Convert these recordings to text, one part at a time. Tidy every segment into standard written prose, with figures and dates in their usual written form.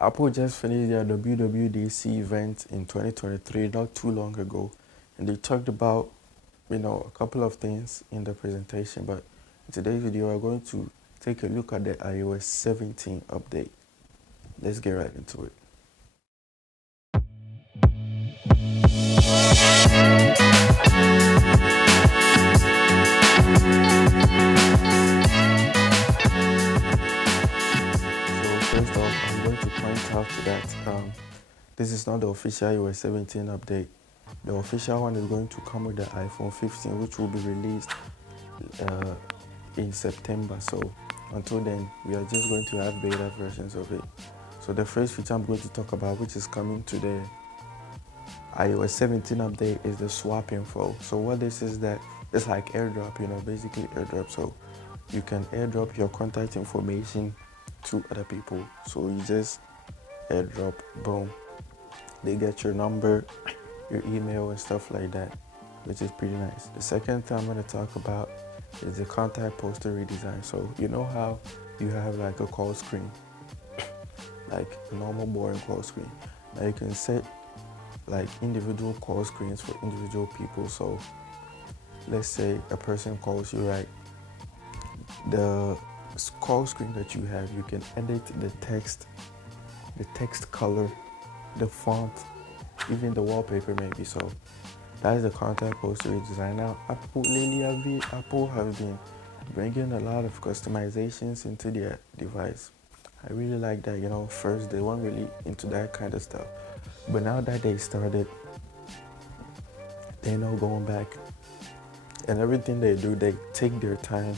Apple just finished their WWDC event in 2023 not too long ago, and they talked about a couple of things in the presentation. But in today's video, we're going to take a look at the iOS 17 update. Let's get right into it. First off, I'm going to point out that this is not the official iOS 17 update. The official one is going to come with the iPhone 15, which will be released in September. So until then, we are just going to have beta versions of it. So the first feature I'm going to talk about, which is coming to the iOS 17 update, is the swap info. So what this is, that it's like airdrop, basically airdrop. So you can airdrop your contact information to other people. So you just airdrop, boom, they get your number, your email and stuff like that, which is pretty nice. The second thing I'm going to talk about is the contact poster redesign. So you know how you have like a call screen, like a normal boring call screen. Now you can set like individual call screens for individual people. So let's say a person calls you, right? The call screen that you have, you can edit the text color, the font, even the wallpaper maybe. So that is the contact poster redesign. Now Apple have been bringing a lot of customizations into their device. I really like that. First they weren't really into that kind of stuff, but now that they started, they're now going back, and everything they do, they take their time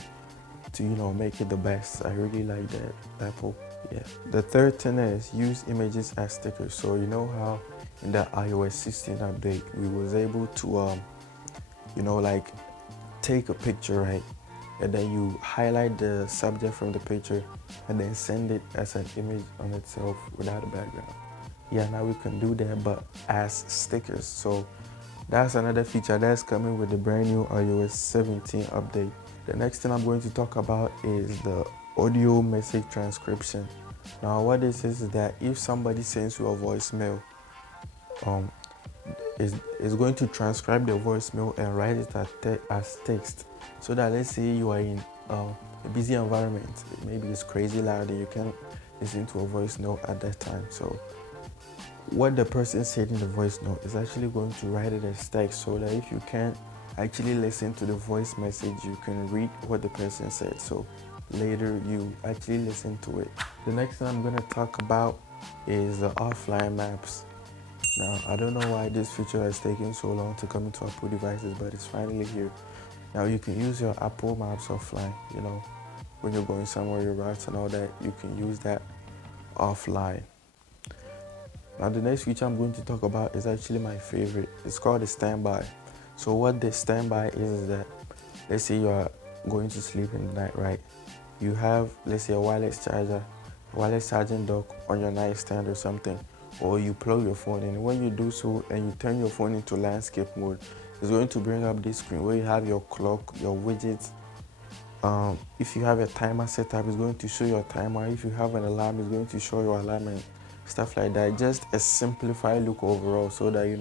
to make it the best. I really like that, Apple. Yeah. The third thing is use images as stickers. So you know how in the iOS 16 update we was able to like take a picture, right, and then you highlight the subject from the picture and then send it as an image on itself without a background. Yeah, now we can do that, but as stickers. So that's another feature that's coming with the brand new iOS 17 update. The next thing I'm going to talk about is the audio message transcription. Now what this is that if somebody sends you a voicemail, is going to transcribe the voicemail and write it as text, so that let's say you are in a busy environment, maybe it's crazy loud and you can't listen to a voice note at that time. So what the person said in the voice note is actually going to write it as text, so that if you can't actually listen to the voice message, you can read what the person said, so later you actually listen to it. The next thing I'm going to talk about is the offline maps. Now I don't know why this feature has taken so long to come into Apple devices, but it's finally here. Now you can use your Apple Maps offline. When you're going somewhere, your routes and all that, you can use that offline. Now the next feature I'm going to talk about is actually my favorite. It's called the standby. So what the standby is that, let's say you are going to sleep in the night, right? You have, let's say, a wireless charging dock on your nightstand or something, or you plug your phone in. When you do so and you turn your phone into landscape mode, it's going to bring up this screen where you have your clock, your widgets. If you have a timer set up, it's going to show your timer. If you have an alarm, it's going to show your alarm and stuff like that. Just a simplified look overall, so that you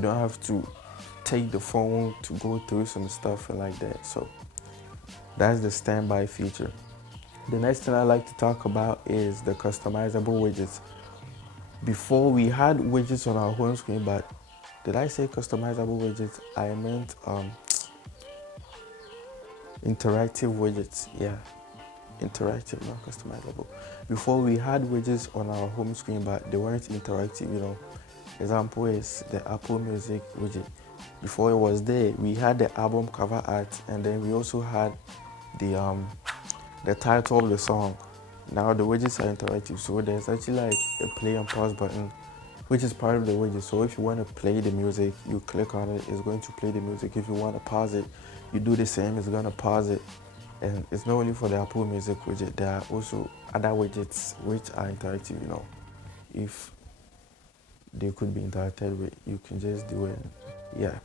don't have to take the phone to go through some stuff and like that. So that's the standby feature. The next thing I like to talk about is the customizable widgets. Before we had widgets on our home screen, but did I say customizable widgets? I meant interactive widgets. Yeah, interactive, not customizable. Before we had widgets on our home screen, but they weren't interactive. Example is the Apple Music widget. Before it was there, we had the album cover art, and then we also had the title of the song. Now the widgets are interactive, so there's actually like a play and pause button, which is part of the widget. So if you want to play the music, you click on it, it's going to play the music. If you want to pause it, you do the same, it's going to pause it. And it's not only for the Apple Music widget, there are also other widgets which are interactive. If they could be interacted with, you can just do it. Yeah.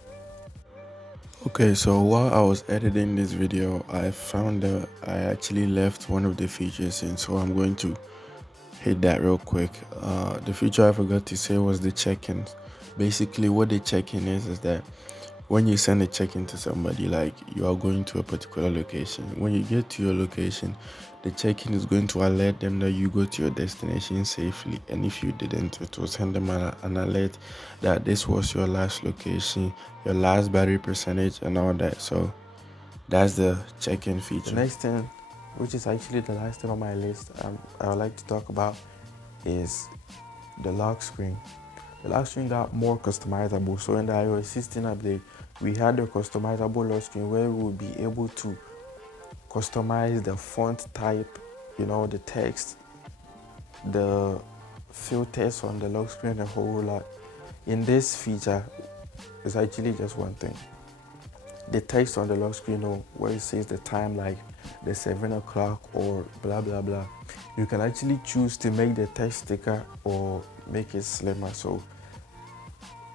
Okay, so while I was editing this video, I found that I actually left one of the features in, so I'm going to hit that real quick. The feature I forgot to say was the check-in. Basically, what the check-in is that when you send a check-in to somebody, like you are going to a particular location, when you get to your location, the check-in is going to alert them that you go to your destination safely, and if you didn't, it will send them an alert that this was your last location, your last battery percentage, and all that. So that's the check-in feature. The next thing, which is actually the last thing on my list, I would like to talk about is the lock screen. The lock screen got more customizable. So in the iOS 16 update, we had the customizable lock screen where we would be able to customize the font type, the text, the filters on the lock screen, a whole lot. In this feature, it's actually just one thing. The text on the lock screen, where it says the time, like the 7 o'clock or blah blah blah, you can actually choose to make the text thicker or make it slimmer. So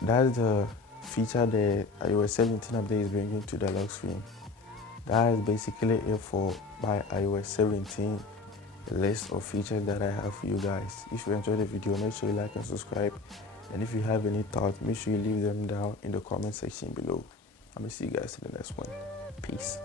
that's the feature the iOS 17 update is bringing to the lock screen. That is basically it for my iOS 17 list of features that I have for you guys. If you enjoyed the video, make sure you like and subscribe. And if you have any thoughts, make sure you leave them down in the comment section below. I'm gonna see you guys in the next one. Peace.